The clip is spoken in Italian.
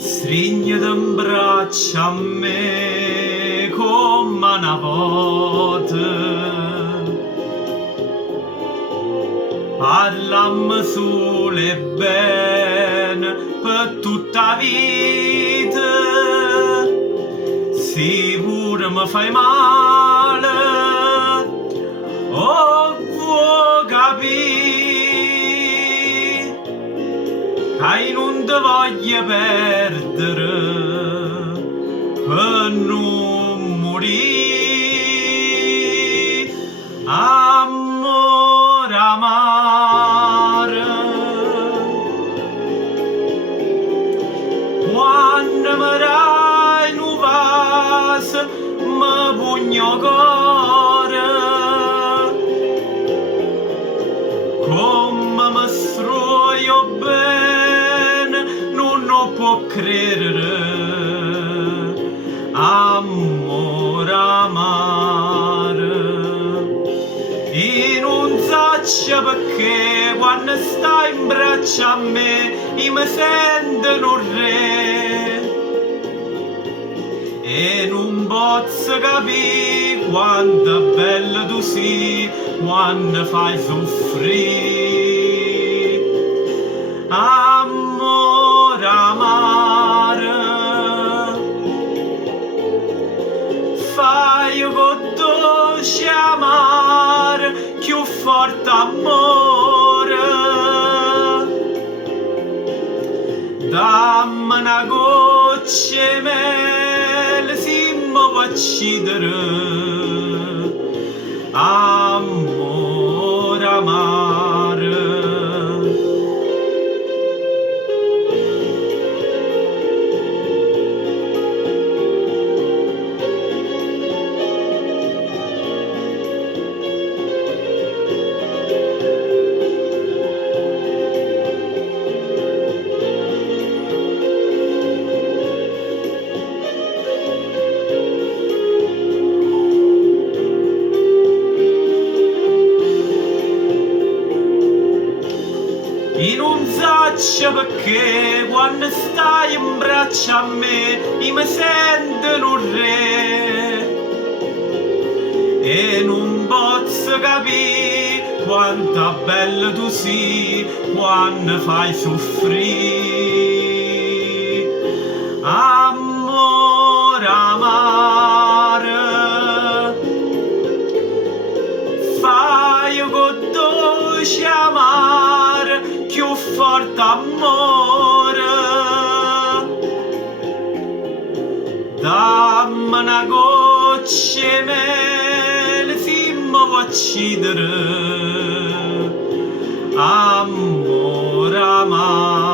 Stringeți-n braccia a me come una volta, parlami solo e bene per tutta vita, se pure mi fai male, oh vuoi capire che non ti voglio perdere per non morire, amore amaro. Quando mi dai un vaso mi pugno cuore, come mi struoio bene non può credere, amore amaro. E non so perché quando stai in braccio a me io mi sento un re, e non posso capire quanto è bello tu sei quando fai soffrire, amore amaro. Fai con dolce amare più forte amore, dammi una goccia di mele se mi vuoi uccidere, amore amaro. E non so perché quando stai in braccio a me io mi sento un re, e non posso capire quanto è bello tu sei quando fai soffrire, amore amaro. Fai con dolce amare più forte amore, dammi una goccia di mele se mi vuoi uccidere, amore amaro.